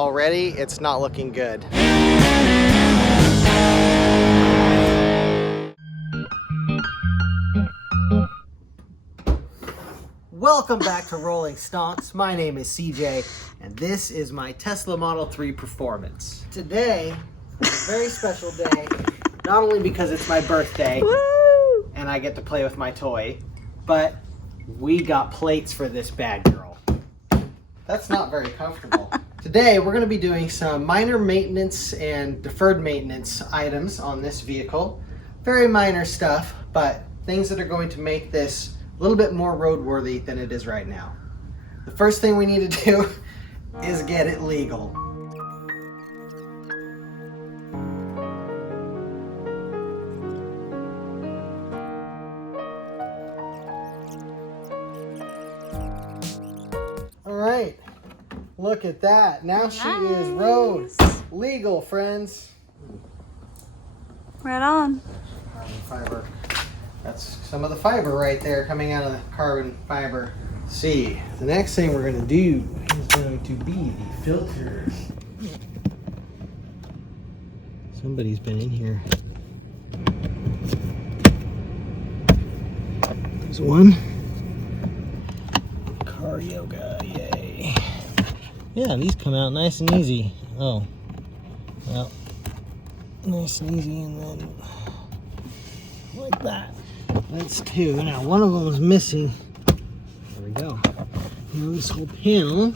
already it's not looking good. Welcome back to Rolling Stonks. My name is CJ, and this is my Tesla Model 3 Performance. Today is a very special day, not only because it's my birthday, woo, and I get to play with my toy, but we got plates for this bad girl. That's not very comfortable. Today, we're going to be doing some minor maintenance and deferred maintenance items on this vehicle. Very minor stuff, but things that are going to make this a little bit more roadworthy than it is right now. The first thing we need to do is get it legal. All right, look at that. Now she is road legal, friends. Right on. Carbon fiber. That's some of the fiber right there coming out of the carbon fiber. Let's see, the next thing we're going to do is going to be the filter. Somebody's been in here. There's one. Car yoga, yay. Yeah, these come out nice and easy. Oh, well, nice and easy, and then like that. That's two. Now one of them is missing. There we go. Now this whole panel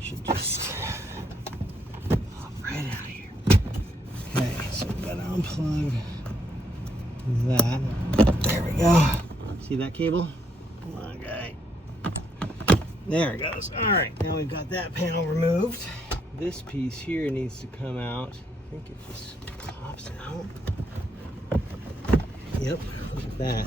should just pop right out of here. Okay, so we've got to unplug that. There we go. See that cable? Come on, guy. There it goes. All right, now we've got that panel removed. This piece here needs to come out. I think it just pops out. Yep, look at that.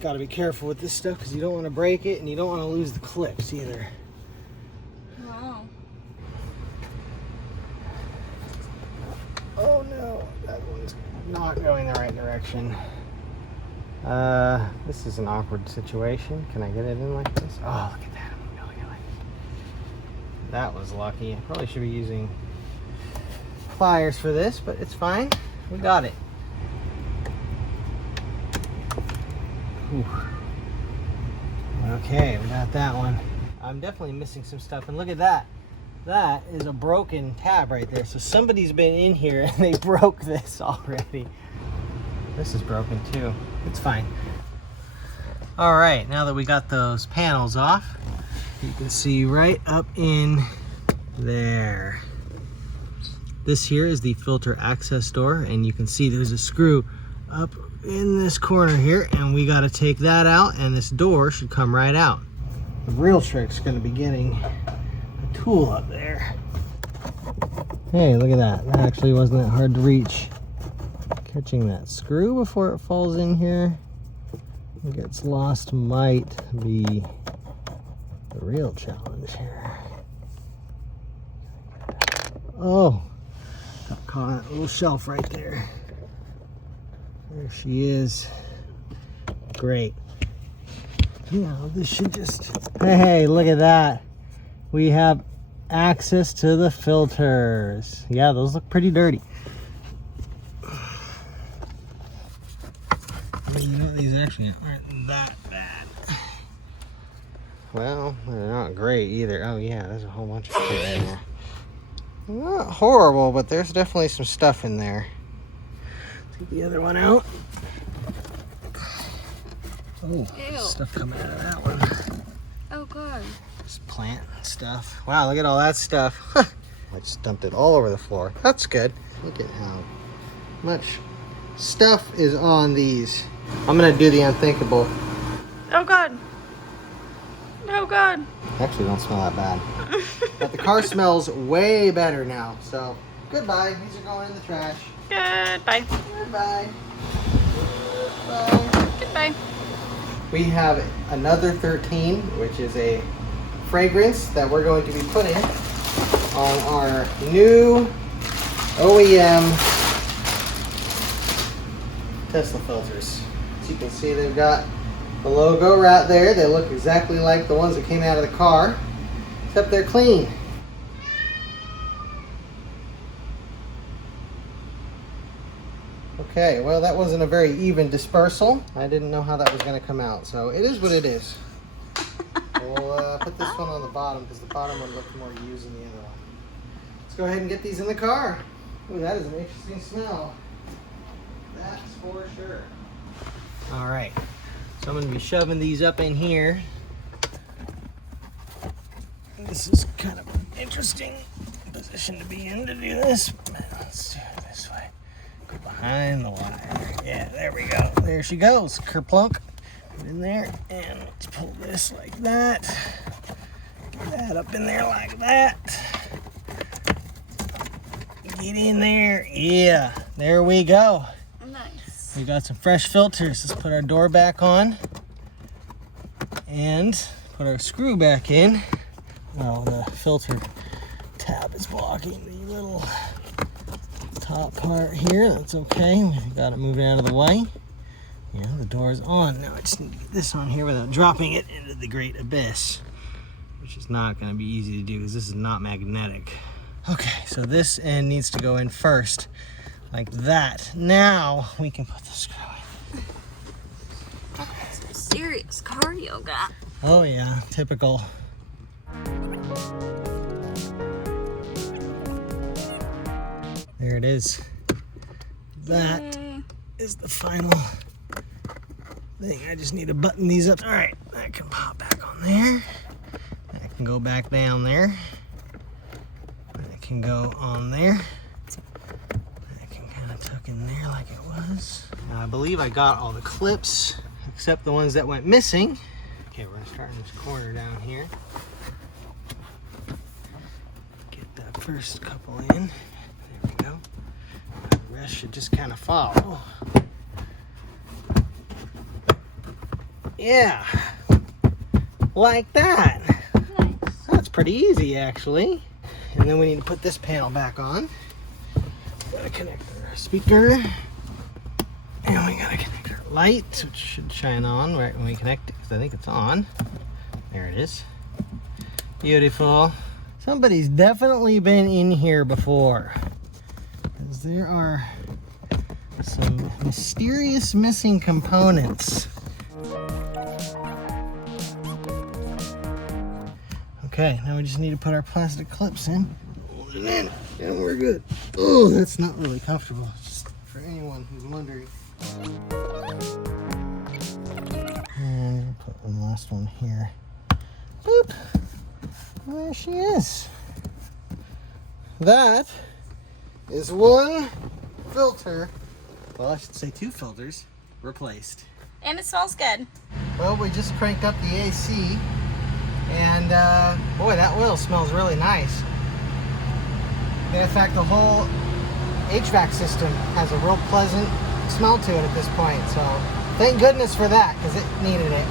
Got to be careful with this stuff because you don't want to break it and you don't want to lose the clips either. Wow. Oh no, that one's not going the right direction. This is an awkward situation. Can I get it in like this? Oh, look at that. That was lucky. I probably should be using pliers for this, but it's fine. We got it. Whew. Okay, we got that one. I'm definitely missing some stuff, and look at that. That is a broken tab right there. So somebody's been in here and they broke this already. This is broken too. It's fine. All right, now that we got those panels off, you can see right up in there. This here is the filter access door, and you can see there's a screw up in this corner here, and we got to take that out, and this door should come right out. The real trick's going to be getting a tool up there. Hey, look at that. That actually wasn't that hard to reach. Catching that screw before it falls in here and gets lost might be the real challenge here. Oh, got caught on that little shelf right there. There she is. Great. Now this should just, hey, look at that. We have access to the filters. Yeah, those look pretty dirty. But you know, these actually aren't that bad. Well, they're not great either. Oh yeah, there's a whole bunch of shit in there. Not horrible, but there's definitely some stuff in there. Let's get the other one out. Oh, stuff coming out of that one. Oh, good. Just plant stuff. Wow, look at all that stuff. I just dumped it all over the floor. That's good. Look at how much stuff is on these. I'm gonna do the unthinkable. Oh, God. Oh, God. Actually, don't smell that bad. But the car smells way better now. So, goodbye. These are going in the trash. Goodbye. Goodbye. Bye. Goodbye. We have another 13, which is a fragrance that we're going to be putting on our new OEM Tesla filters. As you can see, they've got the logo right there. They look exactly like the ones that came out of the car, except they're clean. Okay, well that wasn't a very even dispersal. I didn't know how that was going to come out, so it is what it is. We'll put this one on the bottom because the bottom one looked more used than the other one. Let's go ahead and get these in the car. Ooh, that is an interesting smell. That's for sure. All right, so I'm going to be shoving these up in here. This is kind of an interesting position to be in to do this. Let's do it this way. Go behind the wire. Yeah, there we go. There she goes. Kerplunk. Get in there, and let's pull this like that. Get that up in there like that. Get in there. Yeah, there we go. Nice. We got some fresh filters. Let's put our door back on and put our screw back in. Well, the filter tab is blocking the little top part here. That's okay. We got it moving out of the way. Yeah, the door's on. Now I just need to get this on here without dropping it into the great abyss, which is not going to be easy to do because this is not magnetic. Okay, so this end needs to go in first, like that. Now we can put the screw in. That's some serious cardio, guy. Oh yeah, typical. There it is. That is the final thing. I just need to button these up. All right, that can pop back on there. That can go back down there. That can go on there. That can kind of tuck in there like it was. Now I believe I got all the clips except the ones that went missing. Okay, we're gonna start in this corner down here. Get that first couple in. There we go. The rest should just kind of follow. Yeah, like that. Nice. That's pretty easy, actually. And then we need to put this panel back on. Gotta connect our speaker. And we gotta connect our light, which should shine on right when we connect it, because I think it's on. There it is. Beautiful. Somebody's definitely been in here before, because there are some mysterious missing components. Okay, now we just need to put our plastic clips in. Hold it in, and we're good. Oh, that's not really comfortable, just for anyone who's wondering. And we'll put one last one here. Boop. There she is. That is one filter, well, I should say two filters, replaced. And it smells good. Well, we just cranked up the AC. And boy, that oil smells really nice. And in fact, the whole HVAC system has a real pleasant smell to it at this point. So thank goodness for that, because it needed it.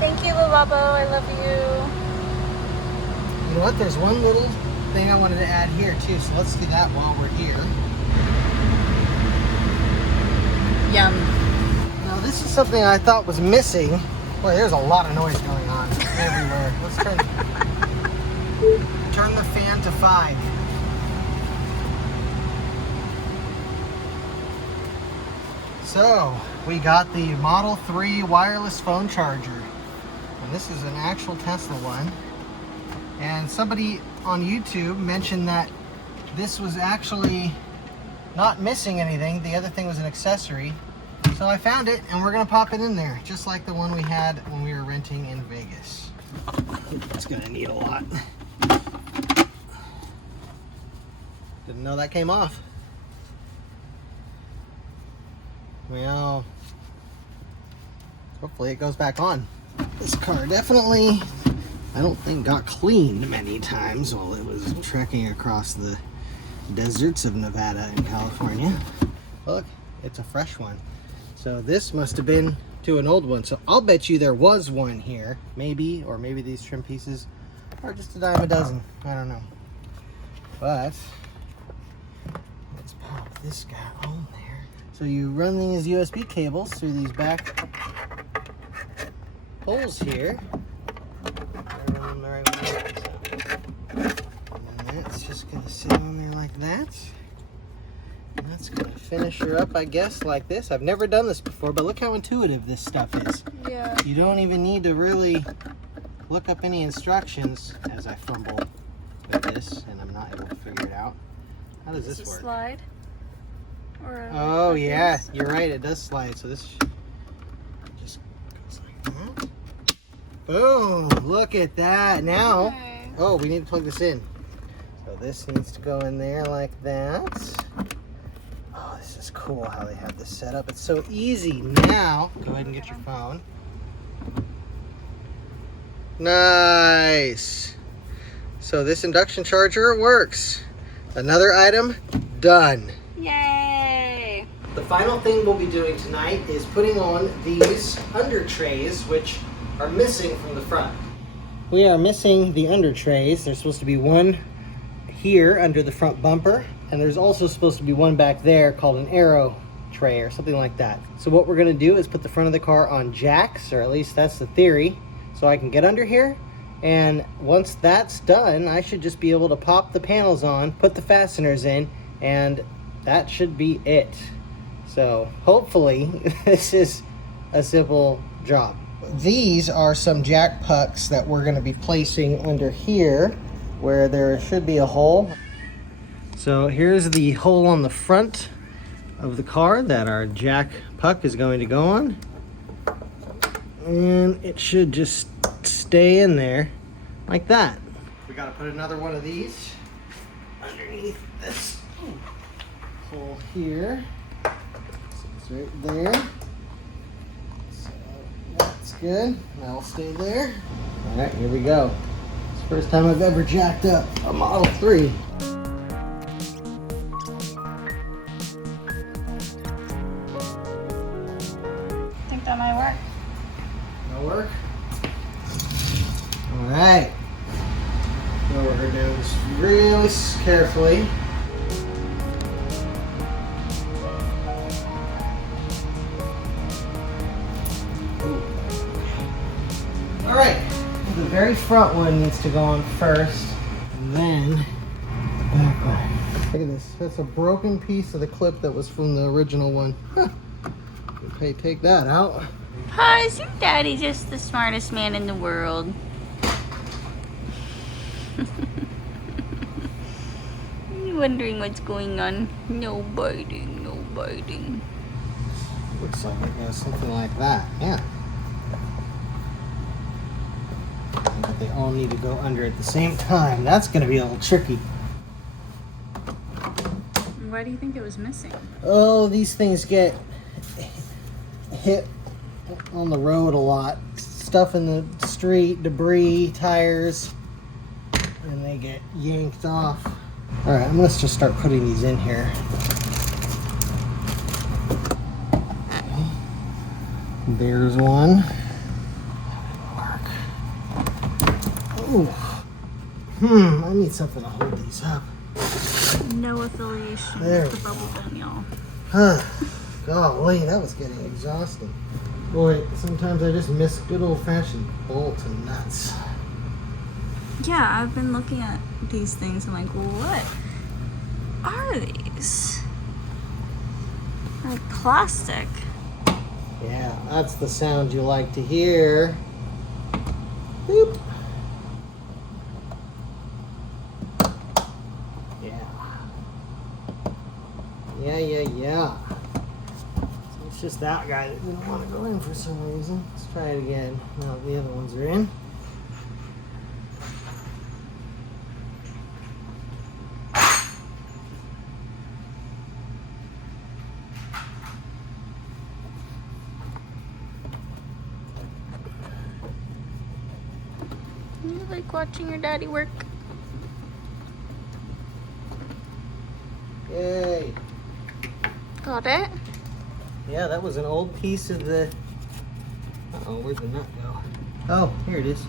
Thank you, Lalabo. I love you. You know what? There's one little thing I wanted to add here too. So let's do that while we're here. Yum. Now this is something I thought was missing. Boy, there's a lot of noise going on everywhere. Let's turn the fan to 5. So, we got the Model 3 wireless phone charger. And this is an actual Tesla one. And somebody on YouTube mentioned that this was actually not missing anything. The other thing was an accessory. So I found it, and we're gonna pop it in there, just like the one we had when we were renting in Vegas. It's gonna need a lot. Didn't know that came off. Well, hopefully it goes back on. This car definitely, I don't think, got cleaned many times while it was trekking across the deserts of Nevada and California. Look, it's a fresh one. So this must have been to an old one. So I'll bet you there was one here, maybe, or maybe these trim pieces are just a dime a dozen. I don't know. But let's pop this guy on there. So you run these USB cables through these back holes here. They're running the right way. And that's just gonna sit on there like that. And that's gonna finish her up, I guess, like this. I've never done this before, but look how intuitive this stuff is. Yeah. You don't even need to really look up any instructions as I fumble with this, and I'm not able to figure it out. How does this work? Slide? Or Oh yeah, you're right, it does slide. So this just goes like that. Boom, look at that. Now, Okay. oh, we need to plug this in. So this needs to go in there like that. Oh, this is cool how they have this set up. It's so easy. Now, go ahead and get your phone. Nice. So this induction charger works. Another item done. Yay! The final thing we'll be doing tonight is putting on these undertrays, which are missing from the front. We are missing the undertrays. There's supposed to be one here under the front bumper, and there's also supposed to be one back there called an aero tray or something like that. So what we're gonna do is put the front of the car on jacks, or at least that's the theory, so I can get under here. And once that's done, I should just be able to pop the panels on, put the fasteners in, and that should be it. So hopefully this is a simple job. These are some jack pucks that we're going to be placing under here where there should be a hole. So here's the hole on the front of the car that our jack puck is going to go on. And it should just stay in there like that. We got to put another one of these underneath this hole here. So it's right there. So that's good. That'll stay there. All right, here we go. It's the first time I've ever jacked up a Model 3. Think that might work. That'll work. All right. Lower her down just really carefully. All right. The very front one needs to go on first, and then the back one. Look at this. That's a broken piece of the clip that was from the original one. Okay, take that out. Hi, is your daddy just the smartest man in the world? You wondering what's going on? No biting, no biting. Looks like it goes something like that. Yeah. But they all need to go under at the same time. That's going to be a little tricky. Why do you think it was missing? Oh, these things get hit on the road a lot. Stuff in the street, debris, tires, and they get yanked off. All right, let's just start putting these in here. Okay. There's one. Ooh. I need something to hold these up. No affiliation There with we the bubble gum, y'all. Huh. Golly, that was getting exhausting. Boy, sometimes I just miss good old-fashioned bolts and nuts. Yeah, I've been looking at these things. I'm like, what are these? Like plastic. Yeah, that's the sound you like to hear. Boop. Yeah. So it's just that guy that didn't want to go in for some reason. Let's try it again. Now the other ones are in. You like watching your daddy work? Yay. Got it? Yeah, that was an old piece of the... Uh-oh, where'd the nut go? Oh, here it is.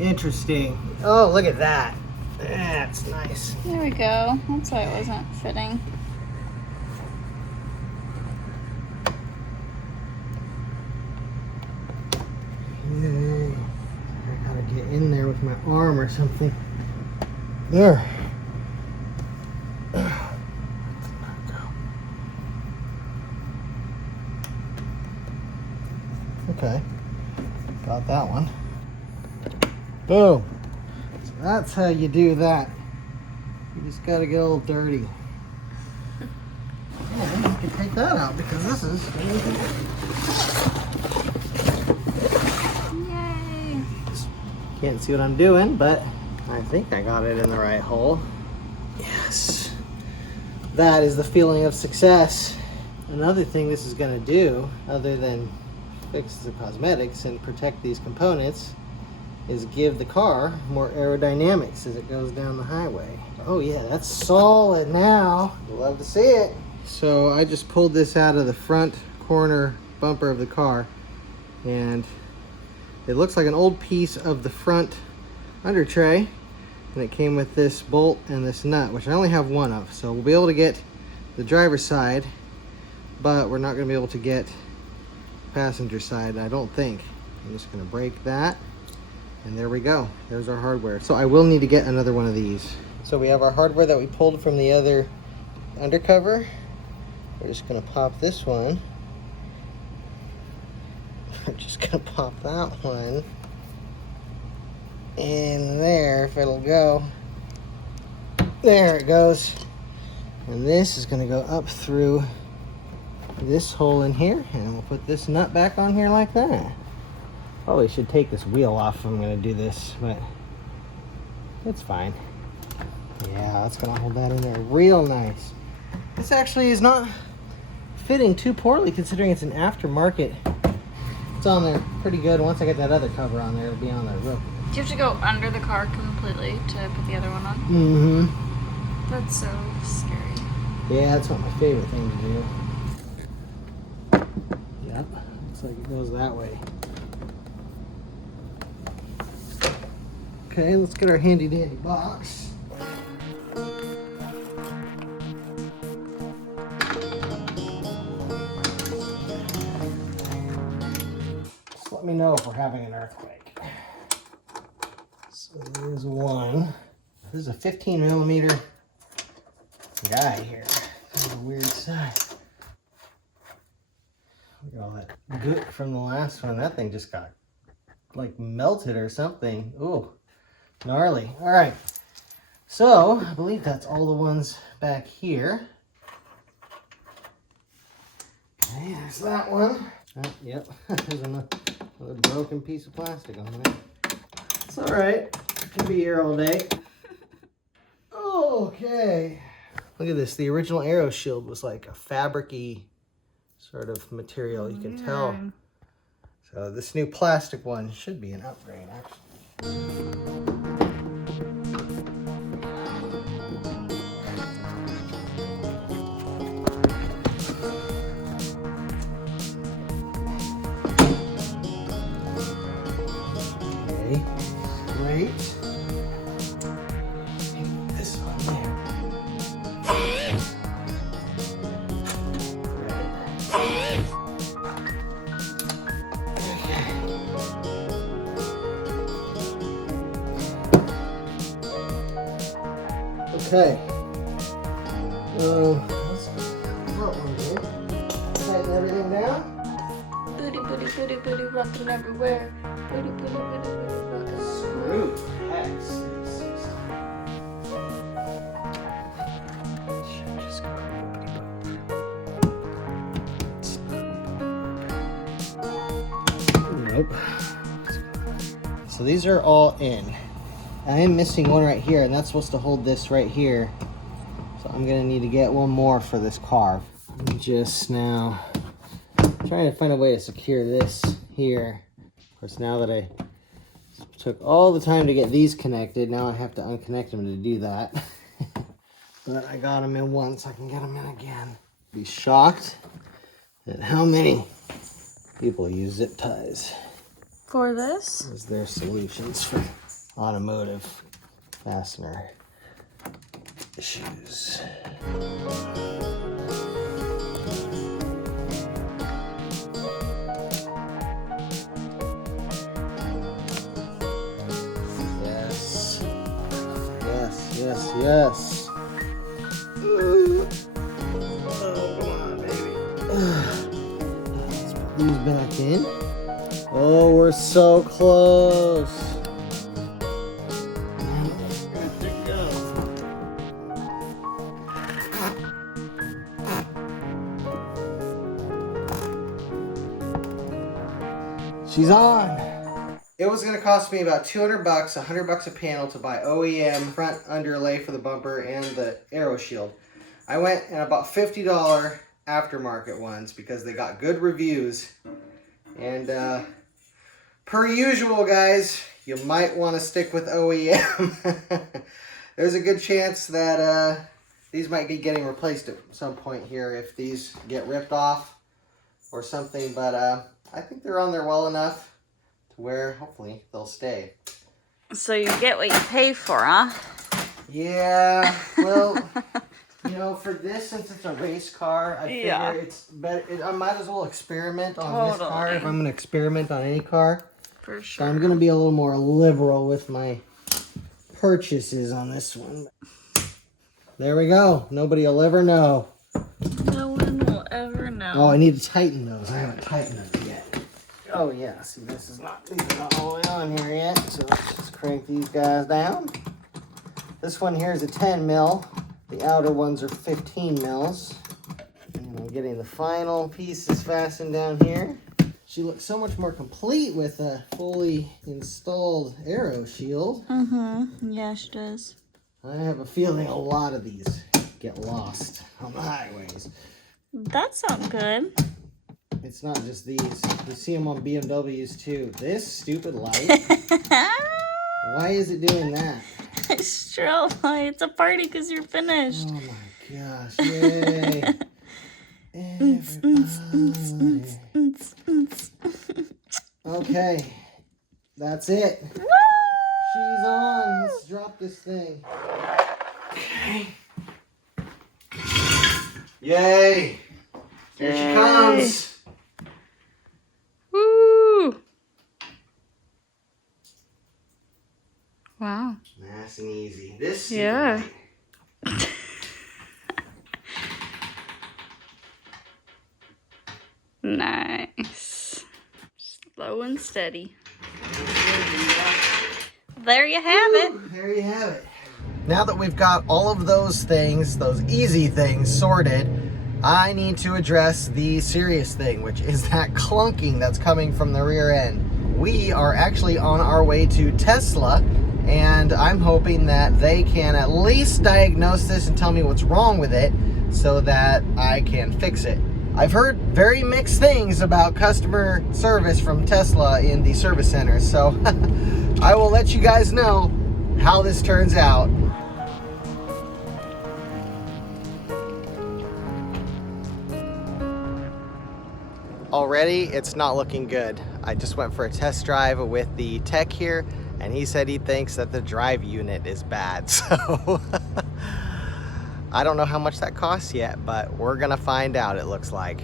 Interesting. Oh, look at that. That's nice. There we go. That's why it wasn't fitting. my arm or something. There. Okay, got that one. Boom. So that's how you do that. You just gotta get a little dirty. And you can take that out because this is. Yay! Can't see what I'm doing, but I think I got it in the right hole. Yes. That is the feeling of success. Another thing this is gonna do, other than fix the cosmetics and protect these components, is give the car more aerodynamics as it goes down the highway. Oh yeah, that's solid now. Love to see it. So I just pulled this out of the front corner bumper of the car, and it looks like an old piece of the front under tray, and it came with this bolt and this nut, which I only have one of. So we'll be able to get the driver's side, but we're not going to be able to get passenger side, I don't think. I'm just going to break that, and there we go. There's our hardware. So I will need to get another one of these. So we have our hardware that we pulled from the other undercover. We're just going to pop this one. We're just going to pop that one in there, if it'll go. There it goes. And this is going to go up through this hole in here, and we'll put this nut back on here like that. Probably should take this wheel off if I'm going to do this, but it's fine. Yeah, that's going to hold that in there real nice. This actually is not fitting too poorly considering it's an aftermarket. It's on there pretty good. Once I get that other cover on there, it'll be on there real good. Do you have to go under the car completely to put the other one on? Mm-hmm. That's so scary. Yeah, that's not my favorite thing to do. Yep, looks like it goes that way. Okay, let's get our handy dandy box. Just let me know if we're having an earthquake. So there's one. This is a 15mm guy here. Kind of a weird size. Look at all that gook from the last one. That thing just got like melted or something. Ooh, gnarly. All right. So I believe that's all the ones back here. Okay, there's that one. Yep, there's another broken piece of plastic on there. It's all right. It can be here all day. Okay. Look at this. The original aero shield was like a fabric-y sort of material. You can tell. So this new plastic one should be an upgrade, actually. Okay, great. This one there. Okay. Let's put one here. Tighten everything down. Booty, booty, booty, booty, rocking everywhere. Booty, booty, booty, booty, rocking. Screw hex. Should just go nope. So these are all in. I am missing one right here, and that's supposed to hold this right here. So I'm gonna need to get one more for this car. I'm just now trying to find a way to secure this here. Of course, now that I took all the time to get these connected, now I have to unconnect them to do that. But I got them in once, I can get them in again. Be shocked at how many people use zip ties For this? as their solutions for automotive fastener issues. Yeah, Yes, yes. Oh, come on, baby. Let's put these back in. Oh, we're so close. Good to go. She's on. It was going to cost me about $200, $100 a panel to buy OEM front underlay for the bumper and the aero shield. I went and about $50 aftermarket ones because they got good reviews. And per usual, guys, you might want to stick with OEM. There's a good chance that these might be getting replaced at some point here if these get ripped off or something. But I think they're on there well enough to where hopefully they'll stay. So you get what you pay for, huh? Yeah, well, you know, for this, since it's a race car, I figure it's better. I might as well experiment on this car if I'm going to experiment on any car. For sure. So I'm going to be a little more liberal with my purchases on this one. There we go. Nobody will ever know. No one will ever know. Oh, I need to tighten those. I haven't tightened them yet. Oh yeah, see, these are not all the way on here yet, so let's just crank these guys down. This one here is a 10 mil. The outer ones are 15 mils. And I'm getting the final pieces fastened down here. She looks so much more complete with a fully installed aero shield. Mm-hmm. Yeah, she does. I have a feeling a lot of these get lost on the highways. That sounds good. It's not just these. You see them on BMWs too. This stupid light. Why is it doing that? Strobe light. It's a party because you're finished. Oh my gosh. Yay. Everybody. Okay. That's it. Woo! She's on. Let's drop this thing. Okay. Yay. Here she comes. Woo! Wow. Nice and easy. This Yeah. Nice. Slow and steady. There you have it. There you have it. Now that we've got all of those things, those easy things sorted, I need to address the serious thing, which is that clunking that's coming from the rear end. We are actually on our way to Tesla, and I'm hoping that they can at least diagnose this and tell me what's wrong with it so that I can fix it. I've heard very mixed things about customer service from Tesla in the service center, so I will let you guys know how this turns out. Already, it's not looking good. I just went for a test drive with the tech here, and he said he thinks that the drive unit is bad, so I don't know how much that costs yet, but we're gonna find out, it looks like.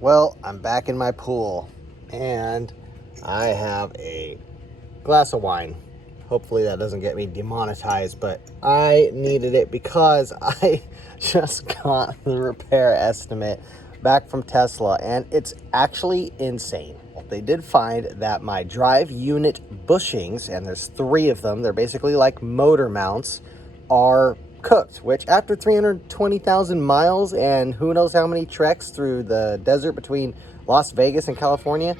Well, I'm back in my pool, and I have a glass of wine. Hopefully that doesn't get me demonetized, but I needed it because I just got the repair estimate back from Tesla, and it's actually insane. They did find that my drive unit bushings, and there's 3 of them, they're basically like motor mounts, are cooked, which after 320,000 miles and who knows how many treks through the desert between Las Vegas and California,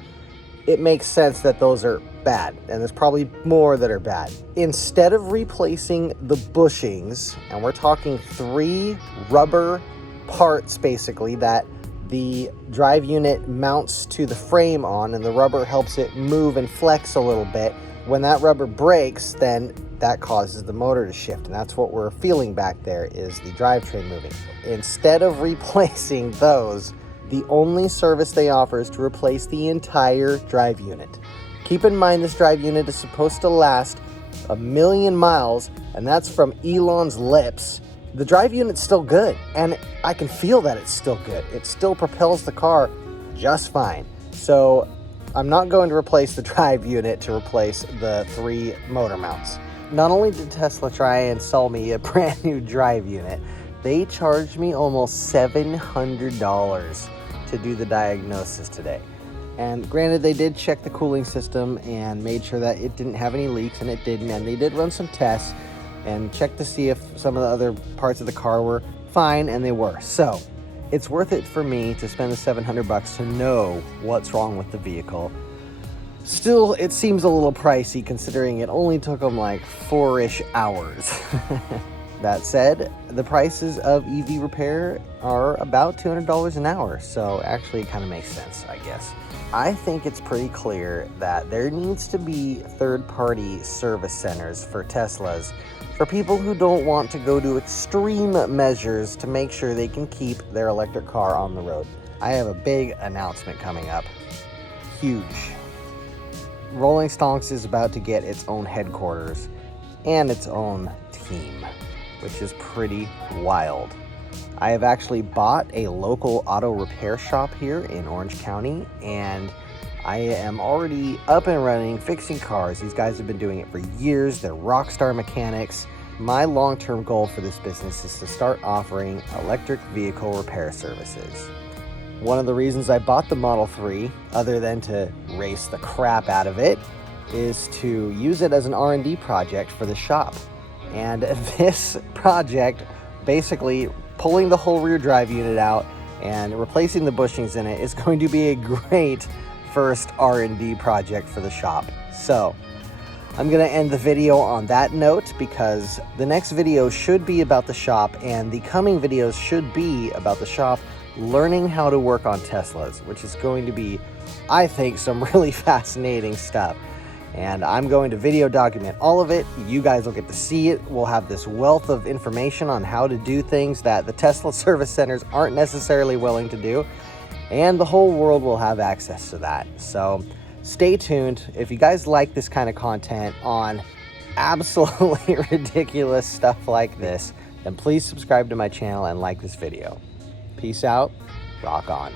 it makes sense that those are bad, and there's probably more that are bad. Instead of replacing the bushings, and we're talking 3 rubber parts basically that the drive unit mounts to the frame on, and the rubber helps it move and flex a little bit. When that rubber breaks, then that causes the motor to shift, and that's what we're feeling back there is the drivetrain moving. Instead of replacing those, the only service they offer is to replace the entire drive unit. Keep in mind this drive unit is supposed to last 1,000,000 miles, and that's from Elon's lips. The drive unit's still good, and I can feel that it's still good. It still propels the car just fine. So I'm not going to replace the drive unit to replace the 3 motor mounts. Not only did Tesla try and sell me a brand new drive unit, they charged me almost $700 to do the diagnosis today. And granted, they did check the cooling system and made sure that it didn't have any leaks, and it didn't. And they did run some tests and check to see if some of the other parts of the car were fine, and they were. So it's worth it for me to spend the $700 to know what's wrong with the vehicle. Still, it seems a little pricey considering it only took them like 4-ish hours. That said, the prices of EV repair are about $200 an hour, so actually it kind of makes sense, I guess. I think it's pretty clear that there needs to be third-party service centers for Teslas for people who don't want to go to extreme measures to make sure they can keep their electric car on the road. I have a big announcement coming up. Huge. Rolling Stonks is about to get its own headquarters and its own team, which is pretty wild. I have actually bought a local auto repair shop here in Orange County, and I am already up and running, fixing cars. These guys have been doing it for years. They're rock star mechanics. My long-term goal for this business is to start offering electric vehicle repair services. One of the reasons I bought the Model 3, other than to race the crap out of it, is to use it as an R&D project for the shop. And this project, basically pulling the whole rear drive unit out and replacing the bushings in it, is going to be a great first R&D project for the shop. So I'm going to end the video on that note, because the next video should be about the shop, and the coming videos should be about the shop learning how to work on Teslas, which is going to be, I think, some really fascinating stuff. And I'm going to video document all of it. You guys will get to see it. We'll have this wealth of information on how to do things that the Tesla service centers aren't necessarily willing to do. And the whole world will have access to that. So stay tuned. If you guys like this kind of content on absolutely ridiculous stuff like this, then please subscribe to my channel and like this video. Peace out. Rock on.